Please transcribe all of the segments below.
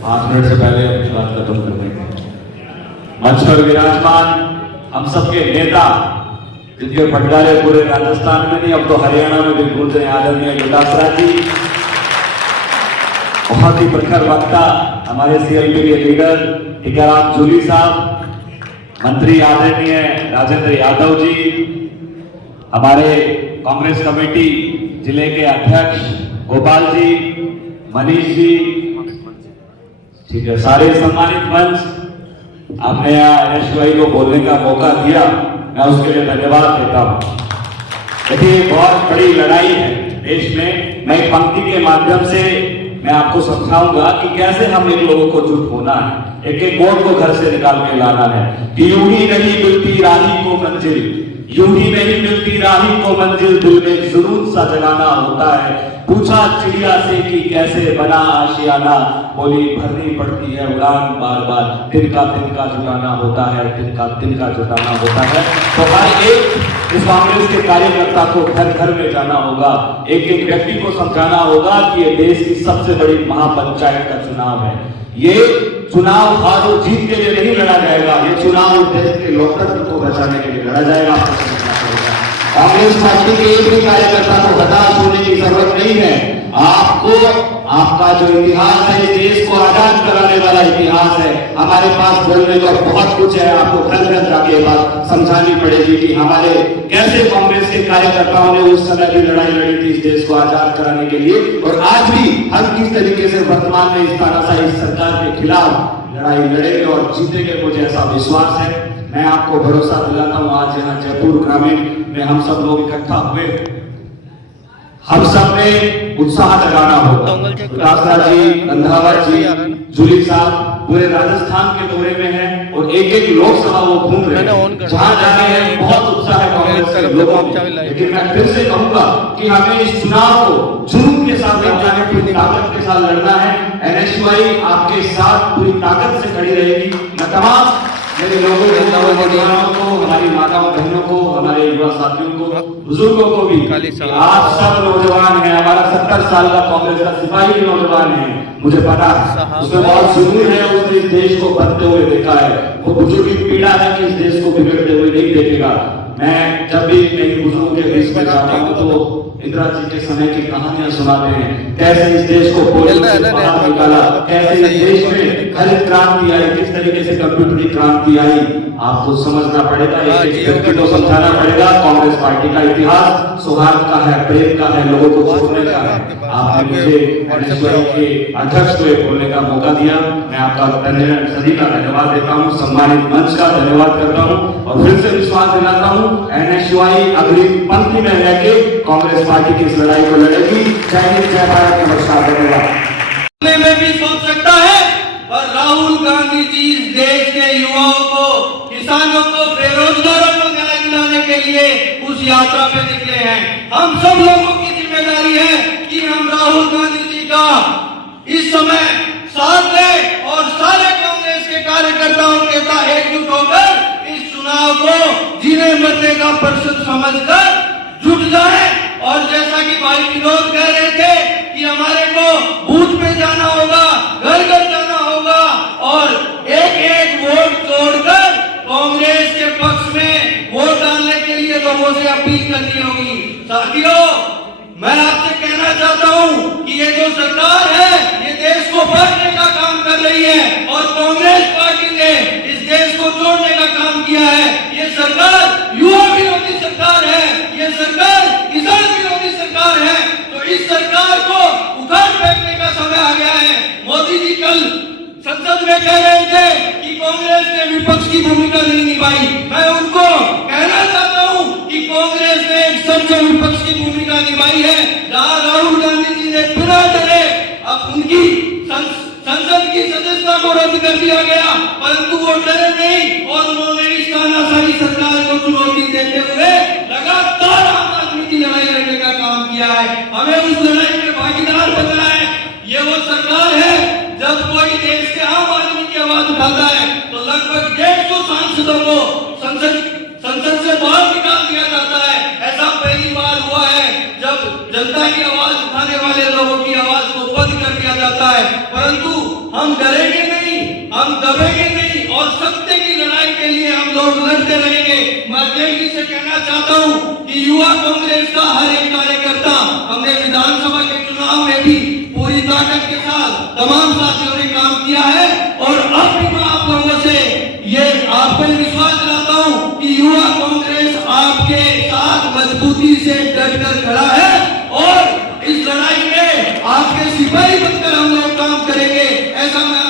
5 minute से पहले अपनी बात खत्म कर देंगे। मंच पर विराजमान हम सबके नेता, जिनके भंडारे पूरे राजस्थान में नहीं अब तो हरियाणा में भी गूंज रहे, आदरणीय गुरदास जी, बहुत ही प्रखर वक्ता हमारे सीएलपी के लीडर टीकाराम जूली साहब, मंत्री आदरणीय राजेंद्र यादव जी, हमारे कांग्रेस कमेटी जिले के अध्यक्ष गोपाल जी, मनीष जी, ठीक है, सारे सम्मानित मंच, आपने यहाँ एनएसयूआई को बोलने का मौका दिया, मैं उसके लिए धन्यवाद देता हूं। देखिए, बहुत बड़ी लड़ाई है देश में। मैं एक पंक्ति के माध्यम से मैं आपको समझाऊंगा कि कैसे हम इन लोगों को जुट होना है, एक एक वोट को घर से निकाल के लाना है कि यूं ही नहीं मिलती राही को मंजिल, यूं ही नहीं मिलती राही को मंजिल, दिल में जुनून सा जगाना होता है। पूछा चिड़िया से कि कैसे बना आशियाना, बोली भरनी पड़ती है उड़ान बार बार, तिनका जुटाना होता है, तिनका जुटाना होता है। तो हर एक इस कांग्रेस के कार्यकर्ता को घर घर में जाना होगा, एक एक व्यक्ति को समझाना होगा कि ये देश की सबसे बड़ी महापंचायत का चुनाव है। ये चुनाव हार और जीत के लिए नहीं लड़ा जाएगा, ये चुनाव देश के लोकतंत्र को बचाने के लिए लड़ा जाएगा। कांग्रेस पार्टी के एक भी कार्यकर्ता को हताश होने की जरूरत नहीं है। आपको आपका जो इतिहास है, इस देश को आजाद कराने वाला इतिहास है, हमारे पास बोलने को बहुत कुछ है। आपको घर घर जाके बात समझानी पड़ेगी कि हमारे कैसे कांग्रेस के कार्यकर्ताओं ने उस समय भी लड़ाई लड़ी थी इस देश को आजाद कराने के लिए, और आज भी हम किस तरीके से वर्तमान में इस तानाशाही सरकार के खिलाफ लड़ाई लड़ेंगे और जीतेंगे, मुझे ऐसा विश्वास है। मैं आपको भरोसा दिलाता हूं, आज यहाँ जयपुर ग्रामीण में हम सब लोग इकट्ठा हुए, हम सब में उत्साह लगाना होगा। गुरदास जी, रंधावा जी, जूली साहब पूरे राजस्थान के दौरे में हैं और एक एक लोकसभा वो घूम रहे हैं, जहां जाके हैं बहुत उत्साह है कांग्रेस के लोगों में। लेकिन मैं फिर से कहूंगा कि हमें इस चुनाव को जुनून के साथ लड़ना है, पूरी ताकत के साथ लड़ना है। एनएसयूआई आपके साथ पूरी ताकत से खड़ी रहेगी। मैं तमाम मेरे लोगों को, हमारी माताओं बहनों को, हमारे युवा साथियों को, बुजुर्गों को भी, आप सब नौजवान हैं, हमारा 70 साल का कांग्रेस का सिपाही भी नौजवान है, मुझे पता है उसमें बहुत जुनून है, उसने इस देश को बनते हुए देखा है। वो बुजुर्ग की पीड़ा है कि इस देश को बिगड़ते हुए नहीं देखेगा। मैं जब भी कहीं बुजुर्गों के बीच में जाता हूँ तो इंदिरा जी के समय की कहानियां सुनाते हैं, कैसे इस देश को पोलियो से बाहर निकाला, कैसे इस देश में हरित क्रांति आई, किस तरीके से कंप्यूटरी क्रांति आई। आपको समझना पड़ेगा, एक व्यक्ति को समझाना पड़ेगा। कांग्रेस पार्टी का इतिहास सौहार्द का है, प्रेम का है, लोगों को जोड़ने का है। आपने मुझे एनएसयूआई के अध्यक्ष को बोलने का मौका दिया, मैं आपका सभी का धन्यवाद देता हूँ, सम्मानित मंच का धन्यवाद करता हूँ और फिर से विश्वास दिलाता हूँ एनएसयूआई अग्रिम पंक्ति में रहकर कांग्रेस पार्टी की इस लड़ाई को लड़ेगी। जय हिंद, जय भारत, नमस्कार, धन्यवाद। में भी सोच सकता है, और राहुल गांधी जी इस देश के युवाओं को, किसानों को, बेरोजगारों को न्याय दिलाने के लिए उस यात्रा पे निकले हैं। हम सब लोगों की जिम्मेदारी है कि हम राहुल गांधी जी का इस समय साथ दें और सारे कांग्रेस के कार्यकर्ताओं के साथ एकजुट होकर इस चुनाव को जीने मरने का प्रश्न समझकर जुट जाए। और जैसा कि भाई विनोद कह रहे थे कि हमारे को बूथ पे जाना होगा, घर घर जाना होगा और एक एक वोट तोड़कर कांग्रेस के पक्ष में वोट डालने के लिए लोगों से अपील करनी होगी। साथियों, मैं आपसे कहना चाहता हूं कि ये जो सरकार है ये देश को बांटने का काम कर रही है और कांग्रेस पार्टी ने इस देश को जोड़ने का काम किया है। ये सरकार युवा विरोधी सरकार है, ये सरकार किसान विरोधी सरकार है। तो इस सरकार को उखाड़ फेंकने का समय आ गया है। मोदी जी कल संसद में कह रहे थे कि कांग्रेस ने विपक्ष की भूमिका नहीं निभाई। मैं उनको कहना चाहता हूं कि कांग्रेस ने एक सच्चे विपक्ष की भूमिका निभाई है। जहां राहुल गांधी जी ने बिना डरे अब उनकी संसद की सदस्यता को रद्द कर दिया गया, परंतु वो डरे नहीं और उन्होंने इस तानाशाही सरकार को चुनौती देते हुए लगातार आम आदमी की लड़ाई लड़ने का काम किया है, हमें उस लड़ाई में भागीदार बनना है। ये वो सरकार है, जब कोई देश के आम आदमी की आवाज उठाता है तो लगभग 150 सांसदों को संसद से बाहर निकाल दिया जाता है। ऐसा पहली बार हुआ है जब जनता की आवाज उठाने वाले लोगों की आवाज को बंद कर दिया जाता है। परंतु हम हम डरेंगे नहीं, हम दबेंगे नहीं और सत्य की लड़ाई के लिए हम लोग लड़ते रहेंगे। मैं तेजी से कहना चाहता हूं कि युवा कांग्रेस का हर एक कार्यकर्ता, हमने विधानसभा के चुनाव में भी पूरी ताकत के साथ तमाम साथियों ने काम किया है और अब भी मैं आप लोगों से ये आप पर विश्वास दिलाता हूं कि युवा कांग्रेस आपके साथ मजबूती से डटकर खड़ा है और इस लड़ाई में आपके सिपाही बनकर हम लोग काम करेंगे, ऐसा मैं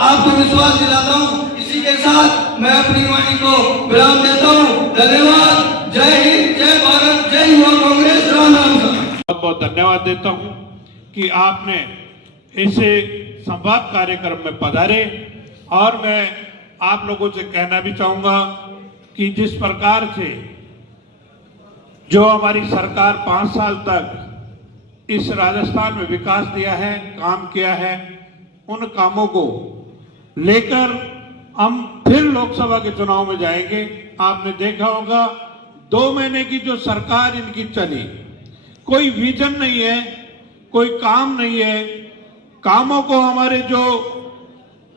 आपको विश्वास दिलाता हूं। इसी के साथ मैं अपनी वाणी को विराम देता हूं। धन्यवाद। जय हिंद, जय भारत, जय युवा कांग्रेस। राम राम। बहुत बहुत धन्यवाद देता हूं कि आपने ऐसे संवाद कार्यक्रम में पधारे और मैं आप लोगों से कहना भी चाहूंगा कि जिस प्रकार से जो हमारी सरकार 5 साल तक इस राजस्थान में विकास दिया है, काम किया है, उन कामों को लेकर हम फिर लोकसभा के चुनाव में जाएंगे। आपने देखा होगा 2 महीने की जो सरकार इनकी चली, कोई विजन नहीं है, कोई काम नहीं है। कामों को हमारे जो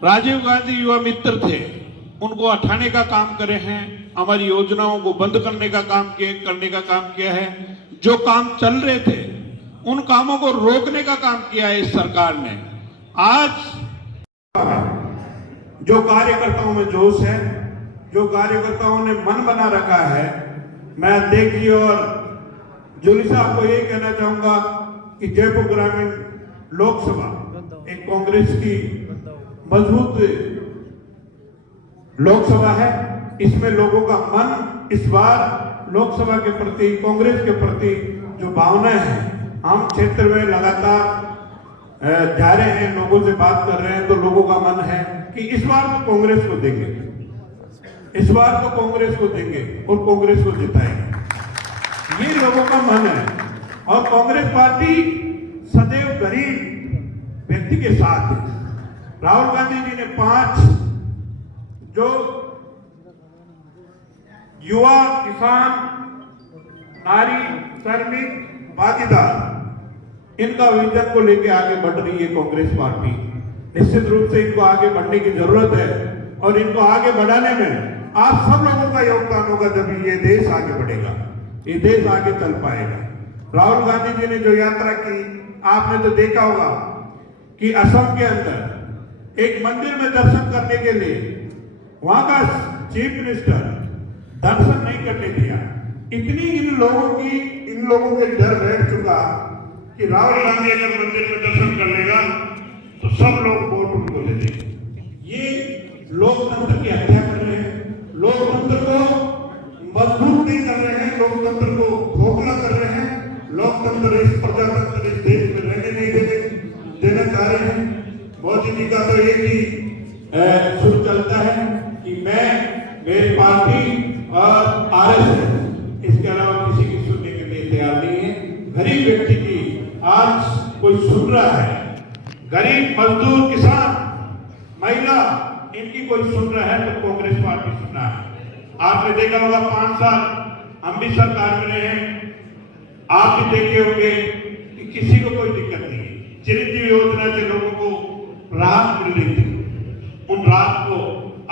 राजीव गांधी युवा मित्र थे उनको हटाने का काम करे हैं, हमारी योजनाओं को बंद करने का काम किया है। जो काम चल रहे थे उन कामों को रोकने का काम किया है इस सरकार ने। आज जो कार्यकर्ताओं में जोश है, जो कार्यकर्ताओं ने मन बना रखा है, मैं अध्यक्ष जी और जोली साहब को ये कहना चाहूंगा कि जयपुर ग्रामीण लोकसभा एक कांग्रेस की मजबूत लोकसभा है। इसमें लोगों का मन इस बार लोकसभा के प्रति, कांग्रेस के प्रति जो भावनाएं हैं, हम क्षेत्र में लगातार जा रहे हैं, लोगों से बात कर रहे हैं, तो लोगों का मन है कि इस बार तो कांग्रेस को देंगे, इस बार तो कांग्रेस को देंगे और कांग्रेस को जिताएंगे। ये लोगों का मन है और कांग्रेस पार्टी सदैव गरीब व्यक्ति के साथ है। राहुल गांधी जी ने 5 जो युवा, किसान, नारी, श्रमिक, भागीदार, इनका विजन को लेकर आगे बढ़ रही है कांग्रेस पार्टी। निश्चित रूप से इनको आगे बढ़ने की जरूरत है और इनको आगे बढ़ाने में आप सब लोगों का योगदान होगा, जब ये देश आगे बढ़ेगा, ये देश आगे चल पाएगा। राहुल गांधी जी ने जो यात्रा की, आपने तो देखा होगा कि असम के अंदर एक मंदिर में दर्शन करने के लिए वहां का चीफ मिनिस्टर दर्शन नहीं करने दिया। इतनी इन लोगों के डर बैठ चुका कि राहुल गांधी अगर मंदिर में दर्शन कर लेगा तो सब लोग वोट उनको दे देंगे। ये लोकतंत्र की हत्या कर रहे हैं, लोकतंत्र को मजबूत नहीं कर रहे हैं, लोकतंत्र को खोखला कर रहे हैं। लोकतंत्र, इस प्रजातंत्र इस देश में रहने नहीं देना चाह रहे हैं। मोदी जी का तो एक ही सुर चलता है कि मैं, मेरी पार्टी और आरएसएस, इसके अलावा किसी की सुनने के लिए तैयार नहीं है। गरीब व्यक्ति की आज कोई सुन रहा है, गरीब मजदूर, किसान, महिला, इनकी कोई सुन रहा है तो कांग्रेस पार्टी सुन रहा है। आपने देखा होगा 5 साल हम भी सरकार में रहे हैं, आप भी देखे होंगे कि किसी को कोई दिक्कत नहीं है। चिरंजीवी योजना से लोगों को राहत मिल रही थी, उन राहत को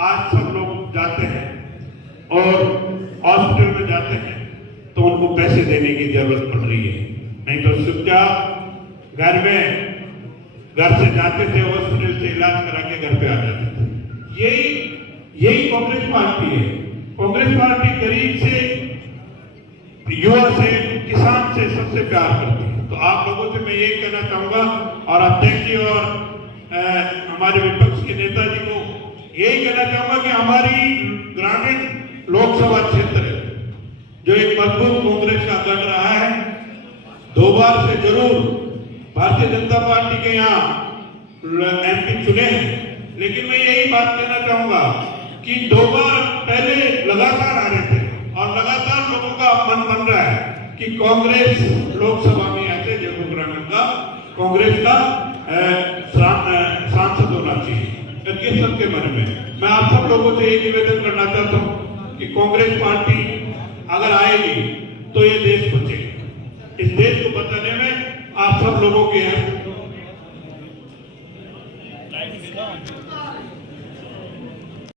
आज सब लोग जाते हैं और हॉस्पिटल में जाते हैं तो उनको पैसे देने की जरूरत पड़ रही है। नहीं तो चुपचाप घर से जाते थे, हॉस्पिटल से इलाज करा के घर पे आ जाते थे। यही कांग्रेस पार्टी है। कांग्रेस पार्टी गरीब से, युवा से, किसान से सबसे प्यार करती है। तो आप लोगों से मैं यही कहना चाहूंगा और अध्यक्ष जी और हमारे विपक्ष के नेताजी को यही कहना चाहूंगा कि हमारी ग्रामीण लोकसभा क्षेत्र जो एक मजबूत कांग्रेस का गढ़ रहा है, 2 बार से जरूर भारतीय जनता पार्टी के यहाँ एमपी चुने हैं, लेकिन मैं यही बात कहना चाहूंगा कि 2 बार पहले लगातार आ रहे थे और लगातार लोगों का मन बन रहा है कि कांग्रेस लोकसभा में आते, जयपुर ग्रामीण का कांग्रेस का सांसद होना चाहिए। ये सबके मन में मैं आप सब लोगों से एक निवेदन करना चाहता हूँ कि कांग्रेस पार्टी अगर आएगी तो ये देश बचेगा। इस देश को बचाने में आप सब लोगों के